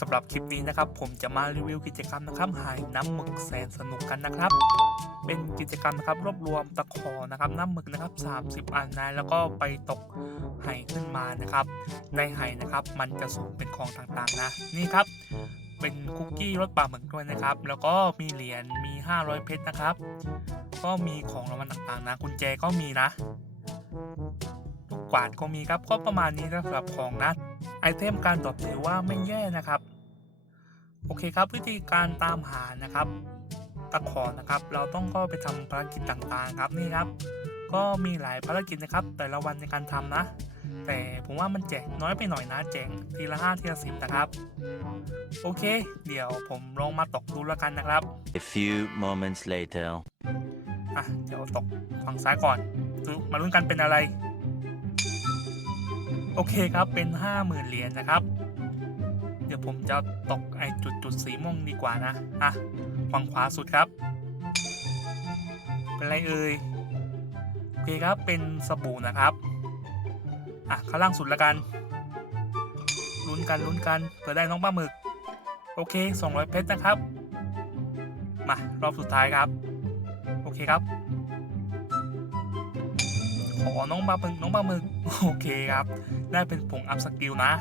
สำหรับคลิปนี้นะครับผมจะมารีวิวกิจกรรมนะครับหายน้ำหมึกแสนสนุกกันนะครับ เป็นกิจกรรมนะครับรวบรวมตะขอนะครับน้ำหมึกนะครับ 30 อันนะแล้วก็ไปตกไหขึ้นมานะครับ ในไหนะครับมันจะสุ่มเป็นของต่างๆนะนี่ครับ เป็นคุกกี้รสปลาหมึกด้วยนะครับ แล้วก็มีเหรียญมี 500 เพชรนะครับ ก็มีของรางวัลต่างๆนะกุญแจก็มีนะลูกกวาดก็มีครับก็ประมาณนี้นะสำหรับของนะ ไอเทมการดรอปถือว่าไม่แย่นะครับ โอเคครับวิธีการตามหานะครับตะขอนะครับ เราต้องก็ไปทำภารกิจต่างๆครับนี่ครับ ก็มีหลายภารกิจนะครับ แต่ละวันในการทำนะ แต่ผมว่ามันแจกน้อยไปหน่อยนะแจกทีละห้าทีละสิบนะครับ โอเค เดี๋ยวผมลองมาตกดูแล้วกันนะครับ A few moments later. อะเดี๋ยวตกฝั่งซ้ายก่อนดูมาลุ้นกันเป็นอะไร โอเคครับเป็นห้าหมื่นเหรียญนะครับ เดี๋ยวผมจะตกไอจุดจุดๆสีม่วงดีกว่านะอะฝั่งขวาสุดครับ เป็นไรเอ่ยโอเคครับเป็นสบู่นะครับอะข้างล่างสุดละกันลุ้นกันลุ้นกันเผื่อได้น้องปลาหมึก โอเค 200 เพชรนะครับ มารอบสุดท้ายครับ โอเคครับ ขอน้องปลาหมึกน้องปลาหมึกโอเคครับ ได้เป็นผงอัพสกิลนะ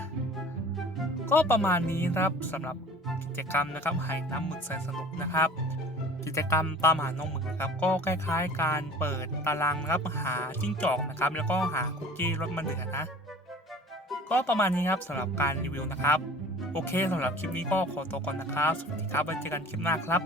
ก็ประมาณนี้นะครับสำหรับกิจกรรมนะครับหายน้ำหมึกแสนสนุกนะครับ กิจกรรมตามหาน้องหมึกครับ ก็คล้ายๆ การเปิดตารางรับหาจิ้งจอกนะครับ แล้วก็หาคุกกี้รสมะเดือนะ ก็ประมาณนี้ครับสำหรับการรีวิวนะครับ โอเคสำหรับคลิปนี้ก็ขอตัวก่อนนะครับสวัสดีครับไว้เจอกันคลิปหน้าครับ